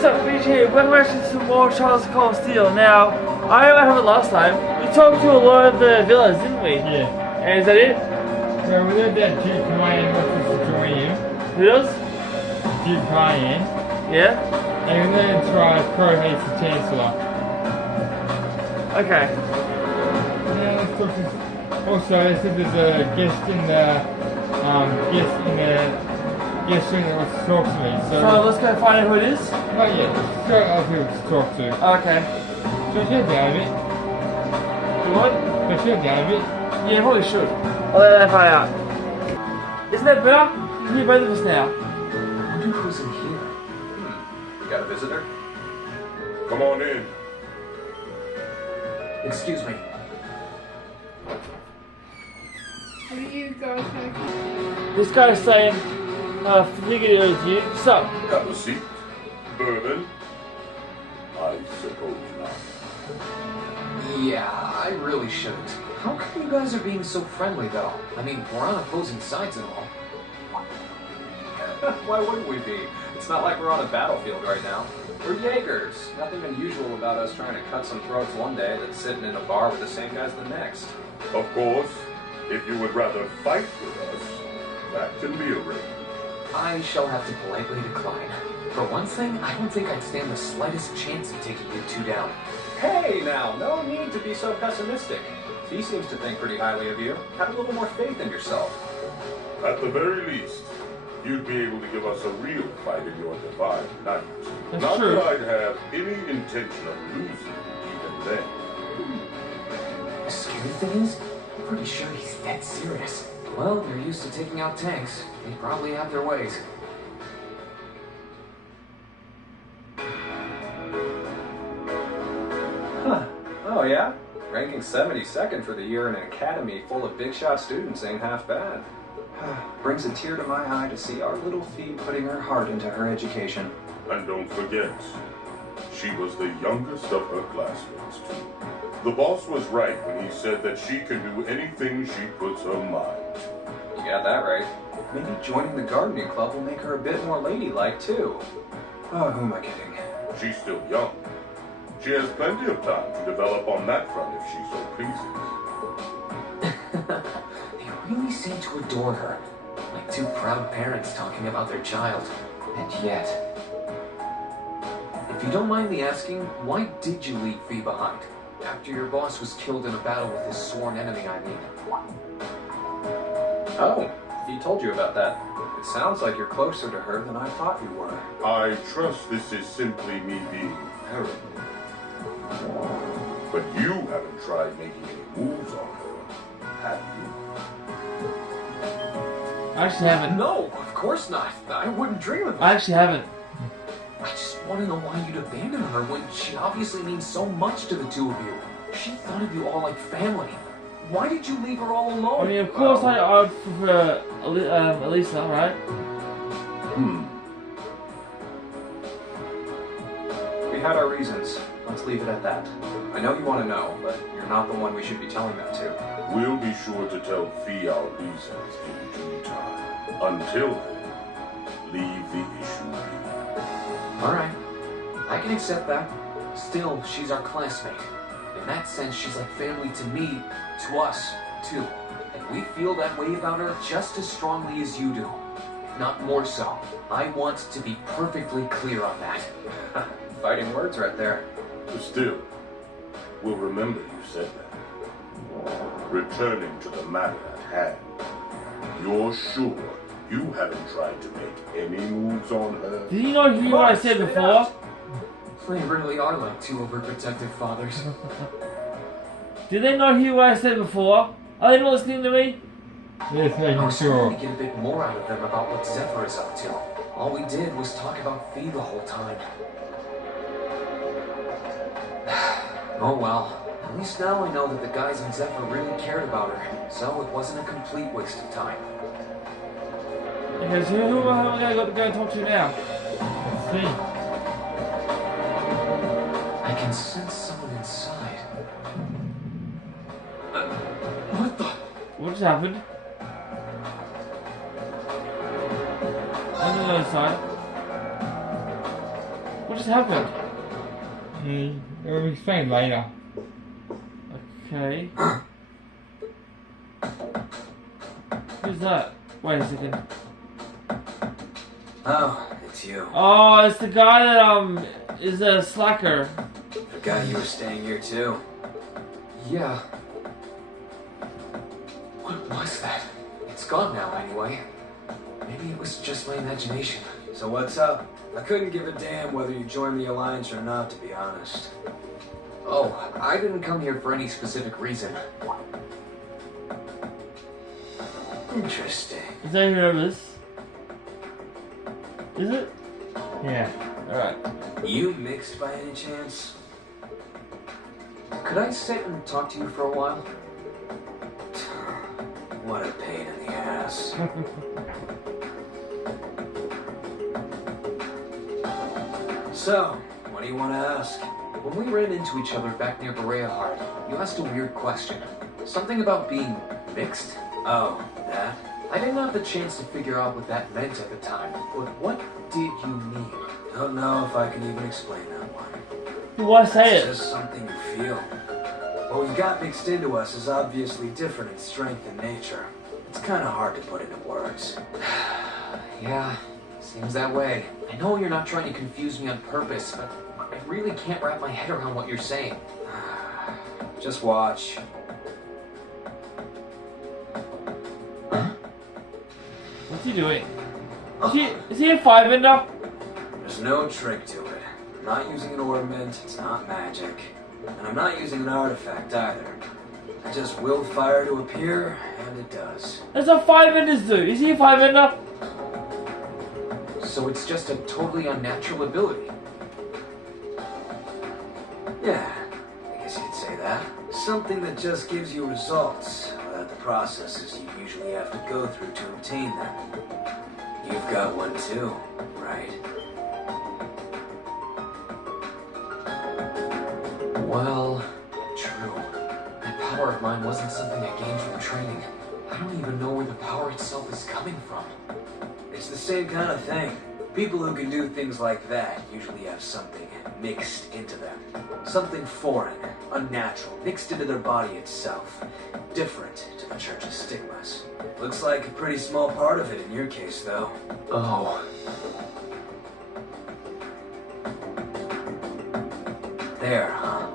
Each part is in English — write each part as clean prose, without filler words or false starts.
So, BJ, we're watching some more Charles Cole Steel. Now, I know what happened last time. We talked to a lot of the villains, didn't we? Yeah. And is that it? So we let that Duke Ryan wants us to join him. Who does? Duke Ryan. Yeah? And we're going to try Pro hates the Chancellor. Okay. Yeah, let's talk to... Also, they said there's a guest in the guest room that wants to talk to me. So let's go find out who it is? Not yet. Let's go other people to talk to. Okay. So she'll down a bit. You what? So she'll down a bit. Yeah, probably should. I'll let that find out. Isn't that better? You can hear both of us now. I wonder who's in here. You got a visitor? Come on in. Excuse me. What are you guys making? This guy's saying, figured it was you. So, Have a seat. Bourbon? I suppose not. Yeah, I really shouldn't. How come you guys are being so friendly, though? I mean, we're on opposing sides and all. Why wouldn't we be? It's not like we're on a battlefield right now. We're Jaegers. Nothing unusual about us trying to cut some throats one day than sitting in a bar with the same guys the next. Of course, if you would rather fight with us, that can be arranged. I shall have to politely decline. For one thing, I don't think I'd stand the slightest chance of taking you two down. Hey now, no need to be so pessimistic. He seems to think pretty highly of you. Have a little more faith in yourself. At the very least, you'd be able to give us a real fight in your divine night. That's Not true. that I'd have any intention of losing even then. The scary thing is, I'm pretty sure he's dead serious. Well, they're used to taking out tanks. They probably have their ways. Huh. Oh yeah? Ranking 72nd for the year in an academy full of big shot students ain't half bad. Brings a tear to my eye to see our little Fee putting her heart into her education. And don't forget, she was the youngest of her classmates, too. The boss was right when he said that she can do anything she puts her mind to. You got that right. Maybe joining the gardening club will make her a bit more ladylike too. Oh, who am I kidding? She's still young. She has plenty of time to develop on that front if she so pleases. They really seem to adore her. Like two proud parents talking about their child. And yet... If you don't mind me asking, why did you leave Fee behind? After your boss was killed in a battle with his sworn enemy, I mean. Oh, he told you about that. It sounds like you're closer to her than I thought you were. I trust this is simply me being paranoid. But you haven't tried making any moves on her, have you? I actually haven't. No, of course not. I wouldn't dream of it. I actually haven't. I just want to know why you'd abandon her when she obviously means so much to the two of you. She thought of you all like family. Why did you leave her all alone? I mean, of course, I would prefer Elisa, right? We had our reasons. Let's leave it at that. I know you want to know, but you're not the one we should be telling that to. We'll be sure to tell Fee our reasons in due time. Until then, leave the issue be. Alright, I can accept that. Still, she's our classmate. In that sense, she's like family to me, to us, too. And we feel that way about her just as strongly as you do. If not more so. I want to be perfectly clear on that. Fighting words right there. But still, we'll remember you said that. Returning to the matter at hand, you're sure you haven't tried to make any moves on her? Did you know who I said before? They really are like two overprotective fathers. Did they know who I said before? Are they not listening to me? Yes, I making was sure. hoping to get a bit more out of them about what Zephyr is up to. All we did was talk about Fee the whole time. Oh well. At least now I know that the guys in Zephyr really cared about her, so it wasn't a complete waste of time. Okay, so who am I going to go and talk to now? Let's see. I can sense someone inside. What the? What just happened? On the other side. What just happened? It will be explained later. Okay. Who's that? Wait a second. Oh, it's you. Oh, it's the guy that is a slacker. Forgot you were staying here too. Yeah. What was that? It's gone now anyway. Maybe it was just my imagination. So what's up? I couldn't give a damn whether you joined the Alliance or not, to be honest. Oh, I didn't come here for any specific reason. Interesting. Is that who this? Is it? Yeah. Alright. You mixed by any chance? Could I sit and talk to you for a while? What a pain in the ass. So, what do you want to ask? When we ran into each other back near Berea Heart, you asked a weird question. Something about being mixed? Oh, that? I didn't have the chance to figure out what that meant at the time, but what did you mean? Don't know if I can even explain that one. Why say It's it? just something you feel. What we got mixed into us is obviously different in strength and nature. It's kind of hard to put into words. Yeah, seems that way. I know you're not trying to confuse me on purpose, but I really can't wrap my head around what you're saying. Just watch. What's he doing? Is he a five-ender? There's no trick to it. I'm not using an ornament, it's not magic. And I'm not using an artifact either. I just will fire to appear, and it does. That's what five-enders do. Is he a five-ender? So it's just a totally unnatural ability. Yeah, I guess you could say that. Something that just gives you results, without the processes you usually have to go through to obtain them. You've got one too, right? Well, true. That power of mine wasn't something I gained from training. I don't even know where the power itself is coming from. It's the same kind of thing. People who can do things like that usually have something mixed into them. Something foreign, unnatural, mixed into their body itself. Different to the Church's stigmas. Looks like a pretty small part of it in your case, though. Oh. There, huh?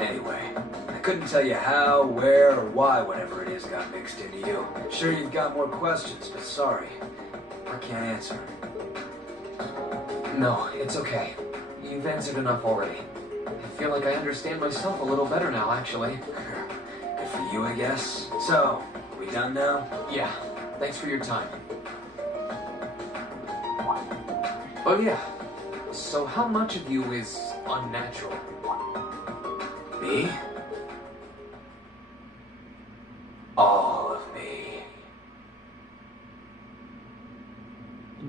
Anyway, I couldn't tell you how, where, or why whatever it is got mixed into you. Sure you've got more questions, but sorry. I can't answer. No, it's okay. You've answered enough already. I feel like I understand myself a little better now, actually. Good for you, I guess. So, are we done now? Yeah, thanks for your time. Oh yeah, so how much of you is unnatural? Me? All of me.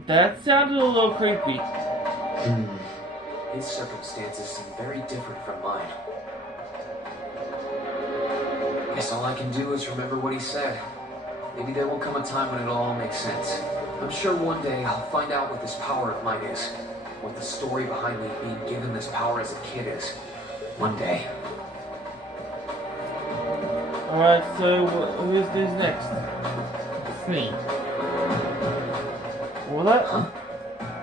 That sounded a little creepy. His circumstances seem very different from mine. Guess all I can do is remember what he said. Maybe there will come a time when it'll all make sense. I'm sure one day I'll find out what this power of mine is. What the story behind me being given this power as a kid is. One day. Alright, so who's next? See. What was that? Huh?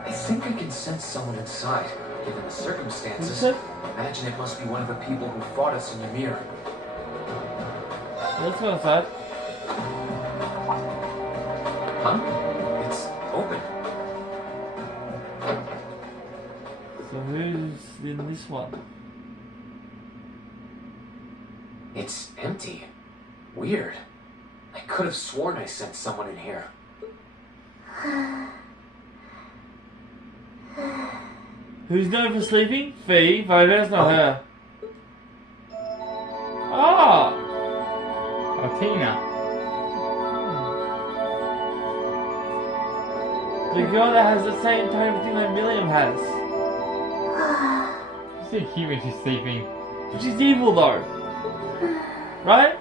I think I can sense someone inside, given the Who's circumstances. that? Imagine it must be one of the people who fought us in Ymir. That's not sad. Huh? It's open. So who's in this one? It's empty. Weird. I could have sworn I sensed someone in here. Who's known for sleeping? Fee, but that's not her. Ah! Oh, Tina. The girl that has the same type of thing that William has. She's so cute when she's sleeping. But she's evil though. Right?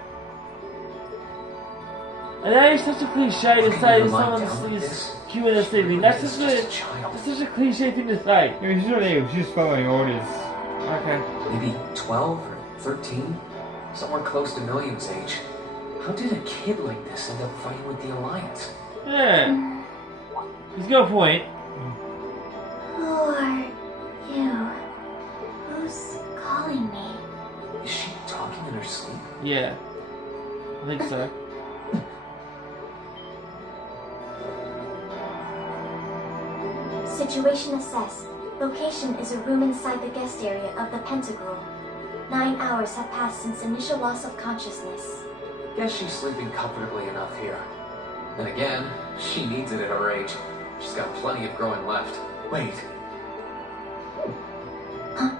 And that is such a cliche to say Lie someone down like is this? cute and sleeping. That's She's such just a a child. that's such a cliche thing to say. Yeah, she's not evil, she's just following orders. Okay. Maybe 12 or 13? Somewhere close to Milliam's age. How did a kid like this end up fighting with the Alliance? Yeah. He's got a point. Who are you? Who's calling me? Is she talking in her sleep? Yeah. I think so. Situation assessed. Location is a room inside the guest area of the Pentagram. 9 hours have passed since initial loss of consciousness. Guess she's sleeping comfortably enough here. Then again, she needs it at her age. She's got plenty of growing left. Wait. Huh?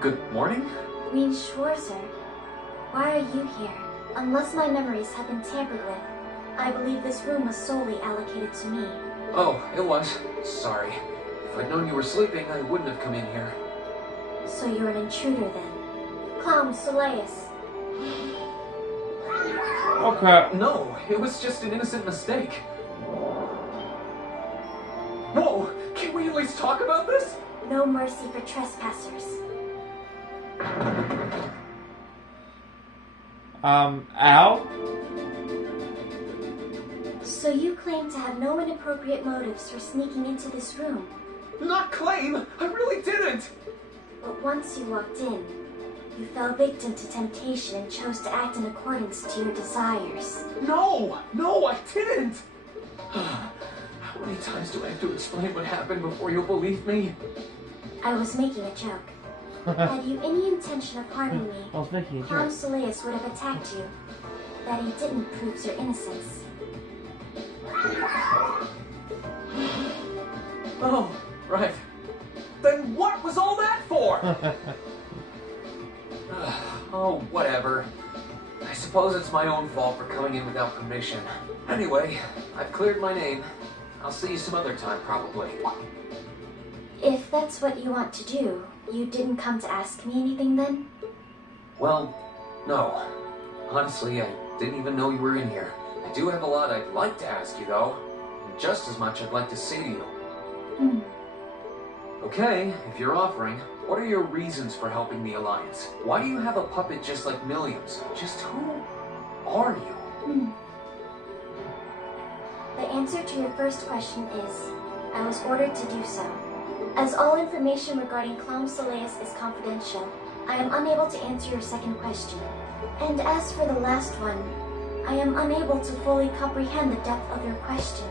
Good morning? Rean Schwarzer. Why are you here? Unless my memories have been tampered with, I believe this room was solely allocated to me. Oh, it was. Sorry. If I'd known you were sleeping, I wouldn't have come in here. So you're an intruder then? Clown Soleus. Oh crap. No, it was just an innocent mistake. Whoa! Can we at least talk about this? No mercy for trespassers. Ow? So you claim to have no inappropriate motives for sneaking into this room. Not claim! I really didn't! But once you walked in, you fell victim to temptation and chose to act in accordance to your desires. No! No, I didn't! How many times do I have to explain what happened before you'll believe me? I was making a joke. Had you any intention of harming me, I was making a Clown joke. Soleus would have attacked you. That he didn't proves your innocence. Oh, right. Then what was all that for? Oh, whatever. I suppose it's my own fault for coming in without permission. Anyway, I've cleared my name. I'll see you some other time, probably. If that's what you want to do, you didn't come to ask me anything then? Well, no. Honestly, I didn't even know you were in here. I do have a lot I'd like to ask you, though. And just as much I'd like to say to you. Okay, if you're offering, what are your reasons for helping the Alliance? Why do you have a puppet just like Milliam's? Just who are you? The answer to your first question is, I was ordered to do so. As all information regarding Clown Soleus is confidential, I am unable to answer your second question. And as for the last one, I am unable to fully comprehend the depth of your question.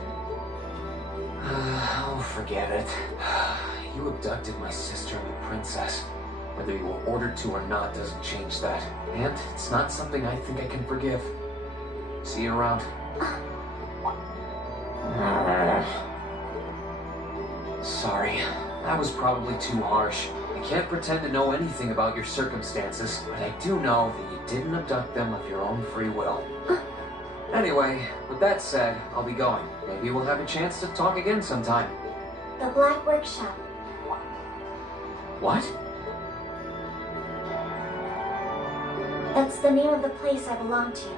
Oh, forget it. You abducted my sister and the princess. Whether you were ordered to or not doesn't change that. And it's not something I think I can forgive. See you around. Sorry, that was probably too harsh. I can't pretend to know anything about your circumstances, but I do know that you didn't abduct them of your own free will. Anyway, with that said, I'll be going. Maybe we'll have a chance to talk again sometime. The Black Workshop. What? That's the name of the place I belong to.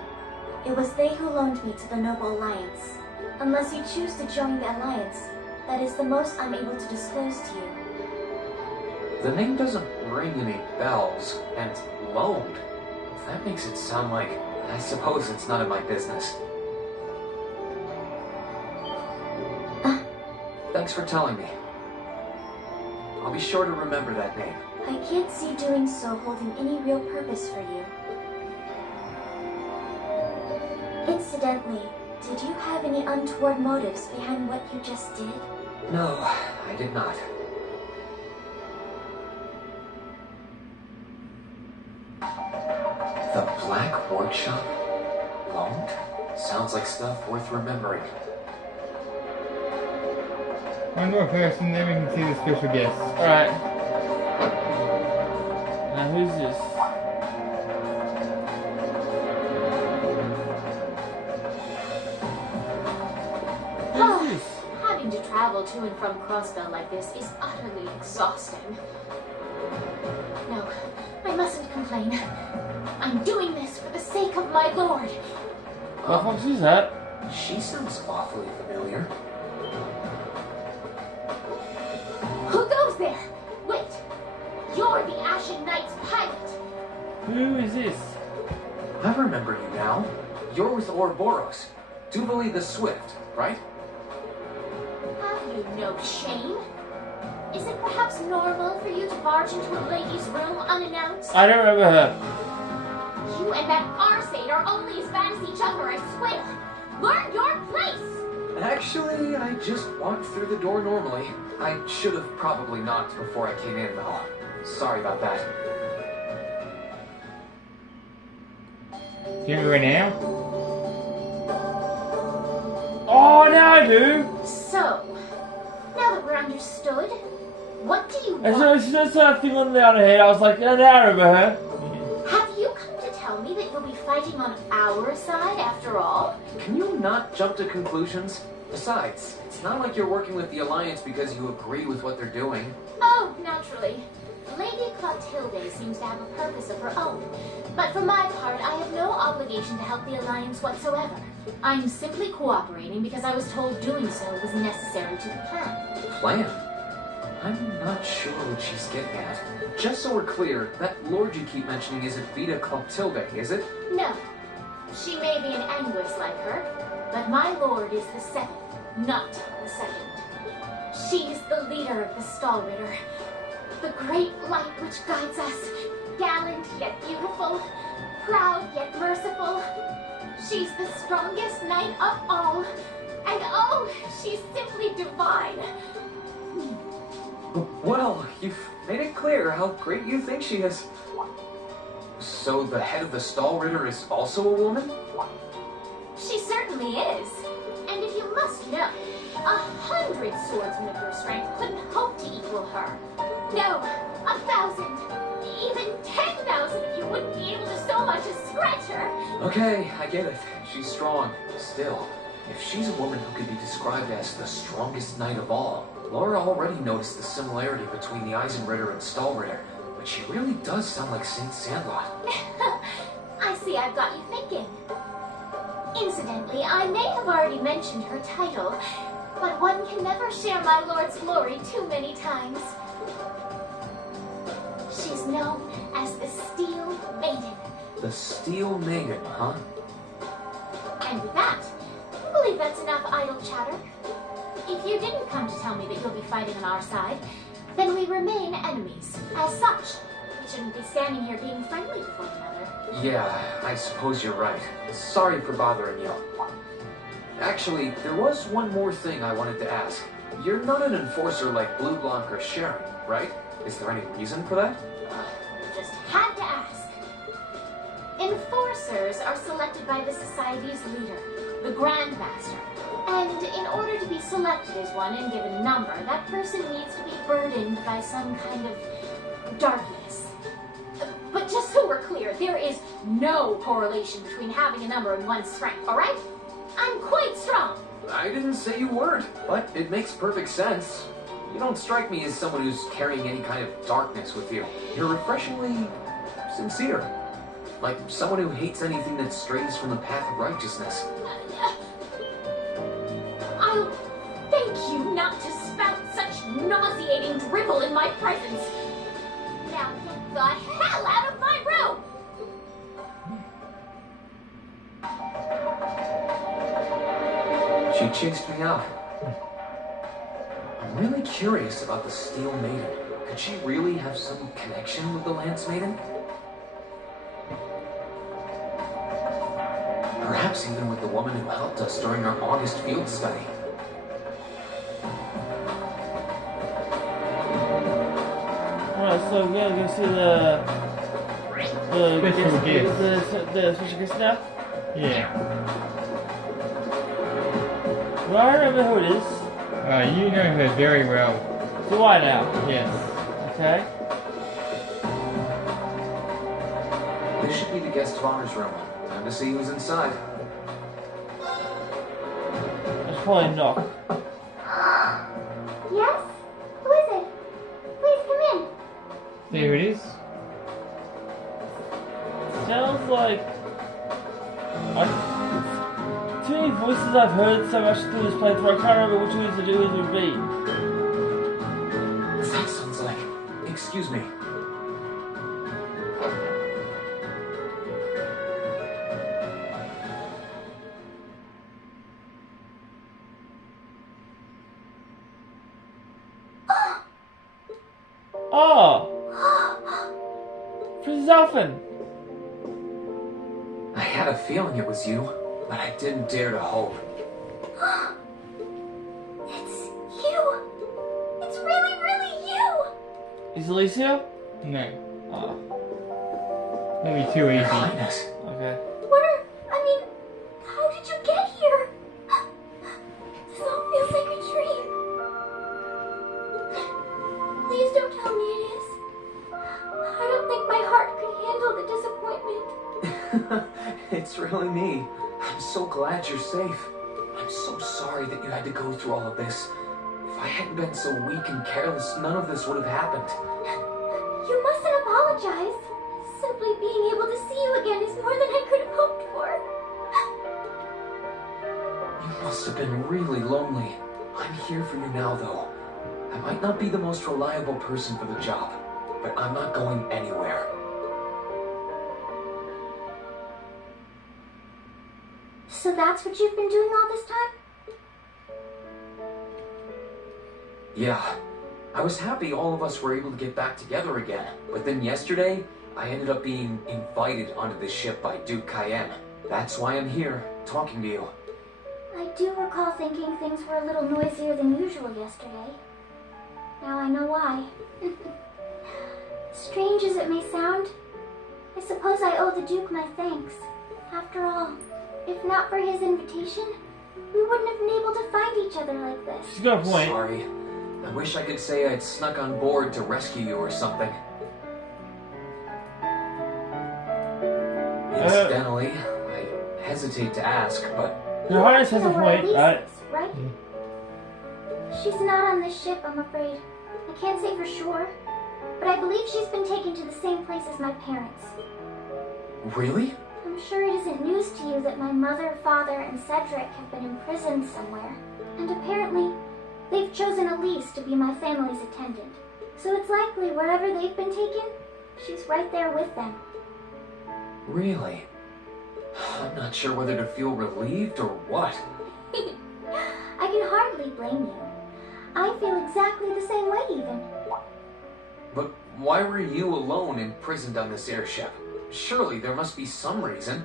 It was they who loaned me to the Noble Alliance. Unless you choose to join the Alliance, that is the most I'm able to disclose to you. The name doesn't ring any bells, and loaned. That makes it sound like I suppose it's none of my business. Thanks for telling me. I'll be sure to remember that name. I can't see doing so holding any real purpose for you. Incidentally, did you have any untoward motives behind what you just did? No, I did not. The Black Workshop? Loaned? Sounds like stuff worth remembering. One more person, then we can see the special guest. Alright. Now who's this? Who's this? Having to travel to and from Crossbell like this is utterly exhausting. No, I mustn't complain. I'm doing this for the sake of my lord. What the fuck is that? She sounds awfully familiar. Who goes there? Wait! You're the Ashen Knight's pilot! Who is this? I remember you now. You're with Ouroboros. Duvali the Swift, right? Have you no shame? Is it perhaps normal for you to barge into a lady's room unannounced? I don't remember her. You and that Arseid are only as bad as each other, I swear! Learn your place! Actually, I just walked through the door normally. I should have probably knocked before I came in, though. Sorry about that. Do you remember now? Oh, now I do. So, now that we're understood, what do you And want? so she just had a thing on the other head. I was like, yeah, now I remember her. Have you come to tell me that you'll be fighting on our side after all? Can you not jump to conclusions? Besides, it's not like you're working with the Alliance because you agree with what they're doing. Oh, naturally. Lady Clotilde seems to have a purpose of her own. But for my part, I have no obligation to help the Alliance whatsoever. I'm simply cooperating because I was told doing so was necessary to the plan. Plan? I'm not sure what she's getting at. Just so we're clear, that lord you keep mentioning isn't Vita Clotilde, is it? No. She may be an Anguis like her, but my lord is the seventh, not the second. She's the leader of the Stallritter. The great light which guides us, gallant yet beautiful, proud yet merciful. She's the strongest knight of all, and oh, she's simply divine. Well, you've made it clear how great you think she is. So the head of the Stallritter is also a woman? She certainly is. And if you must know, 100 swordsmen of your strength couldn't hope to equal her. No, 1,000, even 10,000 of you wouldn't be able to so much as scratch her. Okay, I get it. She's strong. Still, if she's a woman who could be described as the strongest knight of all, Laura already noticed the similarity between the Eisenritter and Stallritter, but she really does sound like Saint Sandlot. I see I've got you thinking. Incidentally, I may have already mentioned her title, but one can never share my lord's glory too many times. She's known as the Steel Maiden. The Steel Maiden, huh? And with that, I believe that's enough idle chatter. If you didn't come to tell me that you'll be fighting on our side, then we remain enemies. As such, we shouldn't be standing here being friendly with one another. Yeah, I suppose you're right. Sorry for bothering you. Actually, there was one more thing I wanted to ask. You're not an enforcer like Blue Blanc or Sharon, right? Is there any reason for that? Just had to ask. Enforcers are selected by the Society's leader, the Grandmaster. And in order to be selected as one and given a number, that person needs to be burdened by some kind of darkness. But just so we're clear, there is no correlation between having a number and one's strength, alright? I'm quite strong. I didn't say you weren't, but it makes perfect sense. You don't strike me as someone who's carrying any kind of darkness with you. You're refreshingly sincere. Like someone who hates anything that strays from the path of righteousness. I'll thank you not to spout such nauseating drivel in my presence. Now get the hell out of my room! She chased me out. I'm really curious about the Steel Maiden. Could she really have some connection with the Lance Maiden? Perhaps even with the woman who helped us during our August field study. Alright, so yeah, you can see the Special guest. the special guest now. Yeah. Well, I remember who it is. You know her very well. Do I now? Yes. Okay. This should be the guest of honor's room. Time to see who's inside. Let's probably knock. Yes? Who is it? Please come in. There it is. Sounds like too many voices I've heard so much through this playthrough, I can't remember which ones it would be. That sounds like... Excuse me. Oh! Princess Elfin! I had a feeling it was you, but I didn't dare to hope. It's you! It's really, really you! Is Alicia? No. Oh, Maybe too Your easy. Highness. okay. How did you get here? This all feels like a dream. Please don't tell me it is. I don't think my heart could handle the disappointment. It's really me. I'm so glad you're safe. I'm so sorry that you had to go through all of this. If I hadn't been so weak and careless, none of this would have happened. You mustn't apologize. Simply being able to see you again is more than I could have hoped for. You must have been really lonely. I'm here for you now, though. I might not be the most reliable person for the job, but I'm not going anywhere. So that's what you've been doing all this time? Yeah. I was happy all of us were able to get back together again, but then yesterday, I ended up being invited onto the ship by Duke Cayenne. That's why I'm here, talking to you. I do recall thinking things were a little noisier than usual yesterday. Now I know why. Strange as it may sound, I suppose I owe the Duke my thanks. After all, if not for his invitation, we wouldn't have been able to find each other like this. She's got a point. Sorry. I wish I could say I'd snuck on board to rescue you or something. Incidentally, I hesitate to ask, but... Your Highness has a You know where point, Elise right? is, right? She's not on this ship, I'm afraid. I can't say for sure, but I believe she's been taken to the same place as my parents. Really? I'm sure it isn't news to you that my mother, father, and Cedric have been imprisoned somewhere. And apparently, they've chosen Elise to be my family's attendant. So it's likely wherever they've been taken, she's right there with them. Really? I'm not sure whether to feel relieved or what. I can hardly blame you. I feel exactly the same way even. But why were you alone imprisoned on this airship? Surely there must be some reason.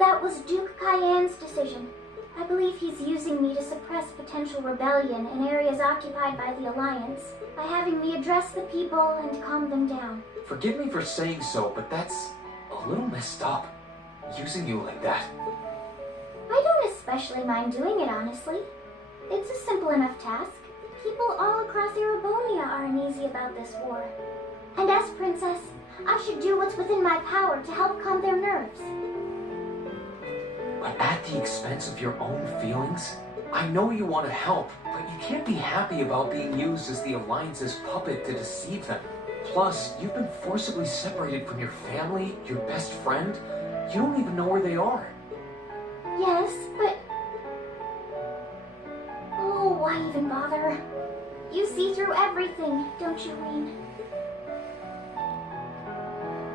That was Duke Cayenne's decision. I believe he's using me to suppress potential rebellion in areas occupied by the Alliance, by having me address the people and calm them down. Forgive me for saying so, but that's a little messed up. Using you like that. I don't especially mind doing it, honestly. It's a simple enough task. People all across Erebonia are uneasy about this war. And as princess, I should do what's within my power to help calm their nerves. But at the expense of your own feelings? I know you want to help, but you can't be happy about being used as the Alliance's puppet to deceive them. Plus, you've been forcibly separated from your family, your best friend. You don't even know where they are. Yes, but... Oh, why even bother? You see through everything, don't you, Reen?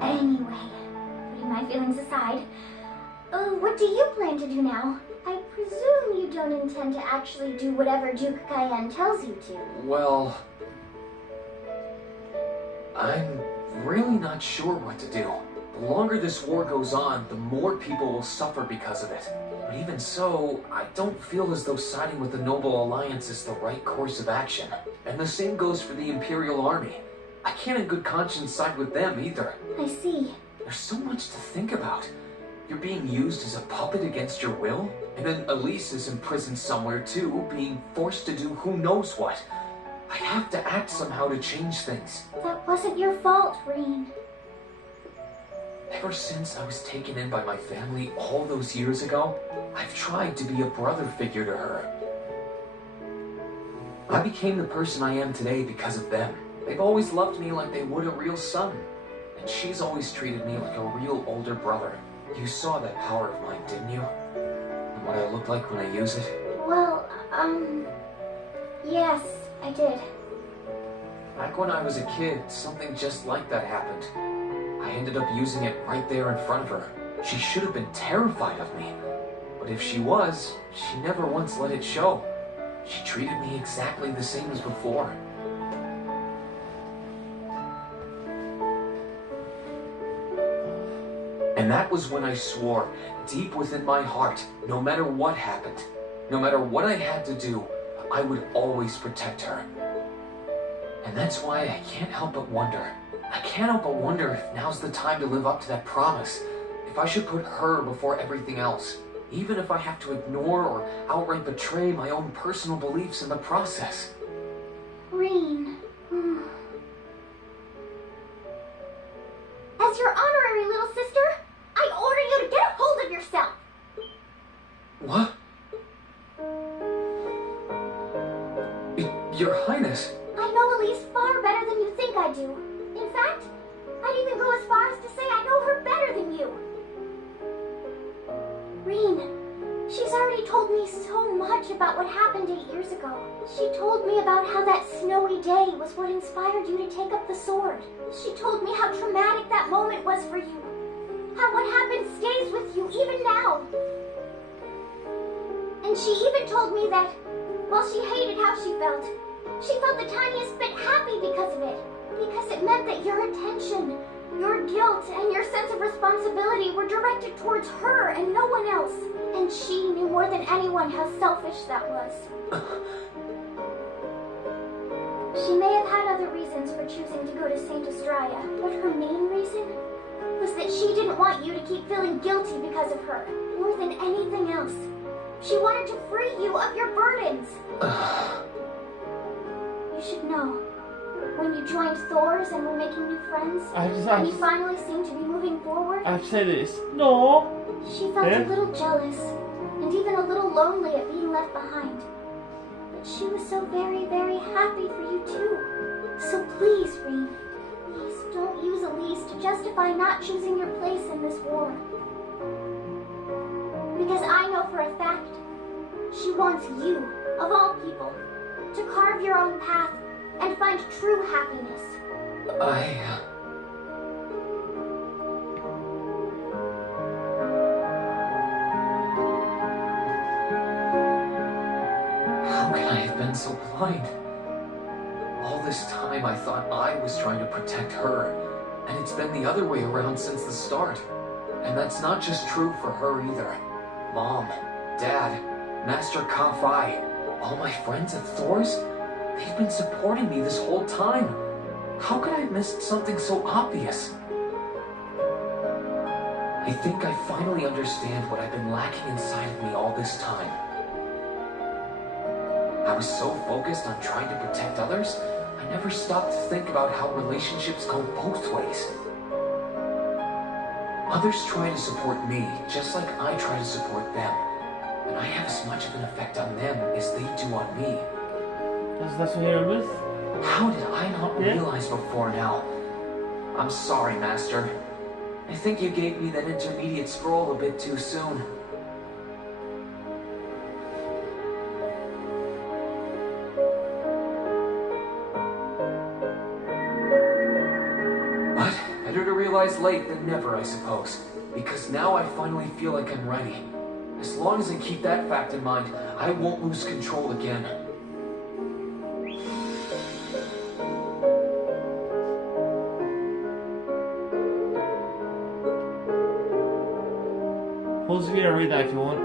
Anyway, putting my feelings aside, what do you plan to do now? I presume you don't intend to actually do whatever Duke Cayenne tells you to. Well... I'm really not sure what to do. The longer this war goes on, the more people will suffer because of it. But even so, I don't feel as though siding with the Noble Alliance is the right course of action. And the same goes for the Imperial Army. I can't in good conscience side with them either. I see. There's so much to think about. You're being used as a puppet against your will, and then Elise is imprisoned somewhere too, being forced to do who knows what. I have to act somehow to change things. That wasn't your fault, Reen. Ever since I was taken in by my family all those years ago, I've tried to be a brother figure to her. I became the person I am today because of them. They've always loved me like they would a real son. And she's always treated me like a real older brother. You saw that power of mine, didn't you? what I look like when I use it? Well, yes, I did. Back when I was a kid, something just like that happened. I ended up using it right there in front of her. She should have been terrified of me. But if she was, she never once let it show. She treated me exactly the same as before. And that was when I swore, deep within my heart, no matter what happened, no matter what I had to do, I would always protect her. And that's why I can't help but wonder. I can't help but wonder if now's the time to live up to that promise. If I should put her before everything else. Even if I have to ignore or outright betray my own personal beliefs in the process. Rean. As your honorary little sister, I order you to get a hold of yourself! What? Your Highness. I know Elise far better than you think I do. In fact, I'd even go as far as to say I know her better than you. Rean, she's already told me so much about what happened 8 years ago. She told me about how that snowy day was what inspired you to take up the sword. She told me how traumatic that moment was for you. How what happened stays with you even now. And she even told me that, while she hated how she felt the tiniest bit happy because of it. Because it meant that your attention, your guilt, and your sense of responsibility were directed towards her and no one else. And she knew more than anyone how selfish that was. She may have had other reasons for choosing to go to Saint Estrella, but her main reason was that she didn't want you to keep feeling guilty because of her, more than anything else. She wanted to free you of your burdens. You should know, when you joined Thor's and were making new friends, and you finally seemed to be moving forward, I have to say this. No. She felt a little jealous, and even a little lonely at being left behind. But she was so very, very happy for you too. So please, Rean, please don't use Elise to justify not choosing your place in this war. Because I know for a fact, she wants you, of all people, to carve your own path and find true happiness. How can I have been so blind? All this time I thought I was trying to protect her, and it's been the other way around since the start. And that's not just true for her either. Mom, Dad, Master Ka-Fai, all my friends at Thor's, they've been supporting me this whole time. How could I have missed something so obvious? I think I finally understand what I've been lacking inside of me all this time. I was so focused on trying to protect others, I never stopped to think about how relationships go both ways. Others try to support me, just like I try to support them. And I have as much of an effect on them as they do on me. That's what you're with? How did I not realize before now? I'm sorry, Master. I think you gave me that intermediate scroll a bit too soon. But better to realize late than never, I suppose. Because now I finally feel like I'm ready. As long as I keep that fact in mind, I won't lose control again. Pause the video and read that if you want.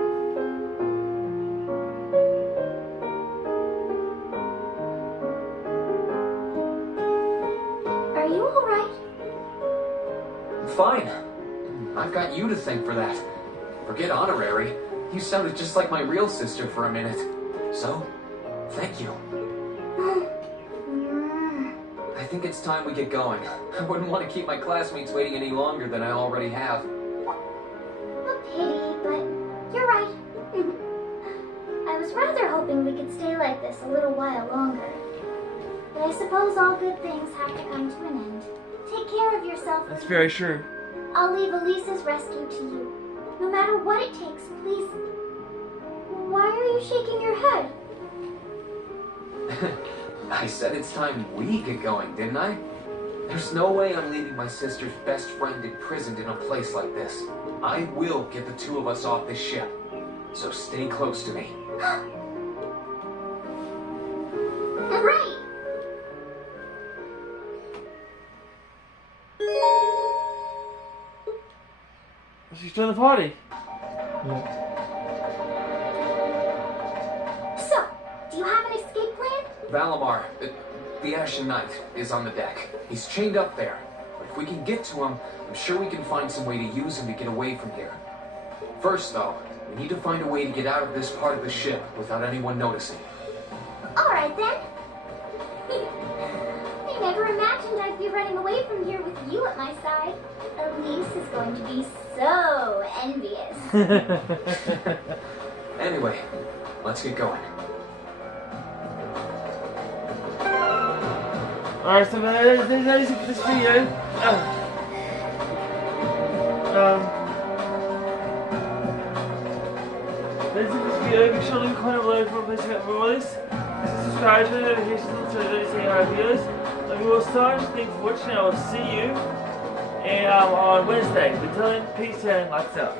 Are you alright? Fine. I've got you to thank for that. Forget honorary. You sounded just like my real sister for a minute. So, thank you. I think it's time we get going. I wouldn't want to keep my classmates waiting any longer than I already have. A pity, but you're right. I was rather hoping we could stay like this a little while longer. But I suppose all good things have to come to an end. Take care of yourself. That's very true. I'll leave Elise's rescue to you. No matter what it takes, please Why are you shaking your head? I said it's time we get going, didn't I? There's no way I'm leaving my sister's best friend imprisoned in a place like this. I will get the two of us off this ship. So stay close to me. Right! She's joined the party. So, do you have an escape plan? Valimar, the Ashen Knight, is on the deck. He's chained up there. But if we can get to him, I'm sure we can find some way to use him to get away from here. First, though, we need to find a way to get out of this part of the ship without anyone noticing. Alright then. I never imagined I'd be running away from here with you at my side. Elise is going to be so envious. Anyway, let's get going. Alright, so there's it for this video. That's it for this video. Make sure to leave a comment below for a place to get more of this. Subscribe to the notifications so you don't see our videos. Love you all so much. Thanks for watching. I will see you on Wednesday. Until then, peace and lights out.